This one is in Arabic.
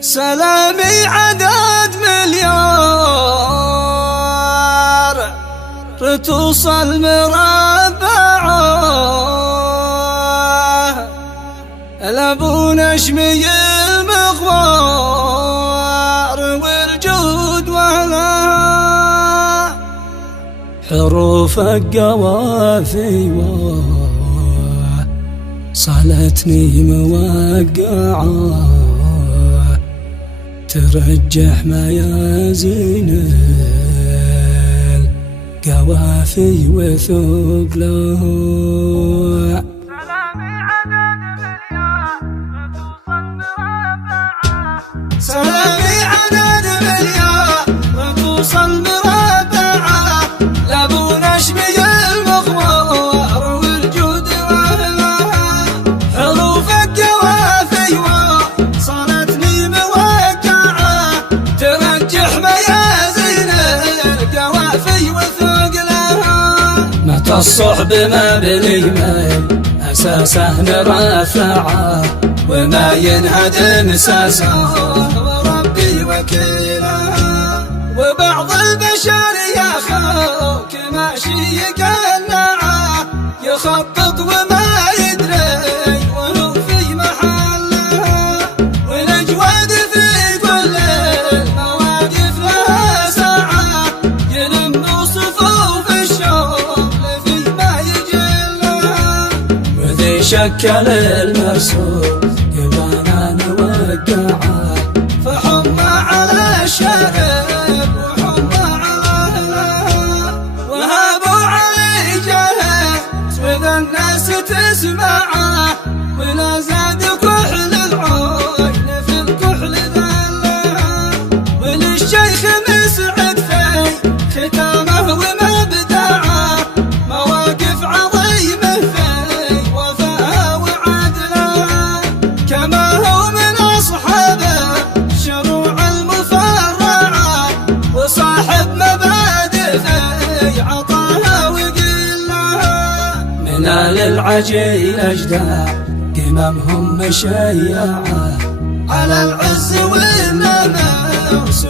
سلامي عدد مليار توصل مربعه، الابو نشمي المغوار والجود ولا حروف القوافي صالتني موقعه، ترجح ميازين القوافي وثقله. سلامي عدد مليار توصل مربعه، لابو نشمي المغوار والجود واهلها، حروف القوافي وصالتني موقعه، ترجح ميازين القوافي وثقلها. متى الصحب مبني من اساسه نرفعه، وما ينهدم ساسه وربي وكيلها. وبعض البشر يا خوك ماشي يقنعه، يخطط وما يدري وهو في محلها، والاجواد في كل المواقف لها ساعه، يلم صفوف الشغل فيما يجلها. وذي شكل المرسول يبانا نوقعه، فحمى على الشارب وحمى على اهلها، وهابوا علي جهز واذا الناس تسمعه، ولا زاد كحل العين في الكحل ذلها. وللشيخ مسعد في ختامه ومبدعه، مواقف عظيمه في وفاها وعدلها، كما هو من اصحابه شروع المفرعه، وصاحب مبادئ في عطاها وقلها. من آل العجيل اجدع قممهم مشيعه، على العز والنماوس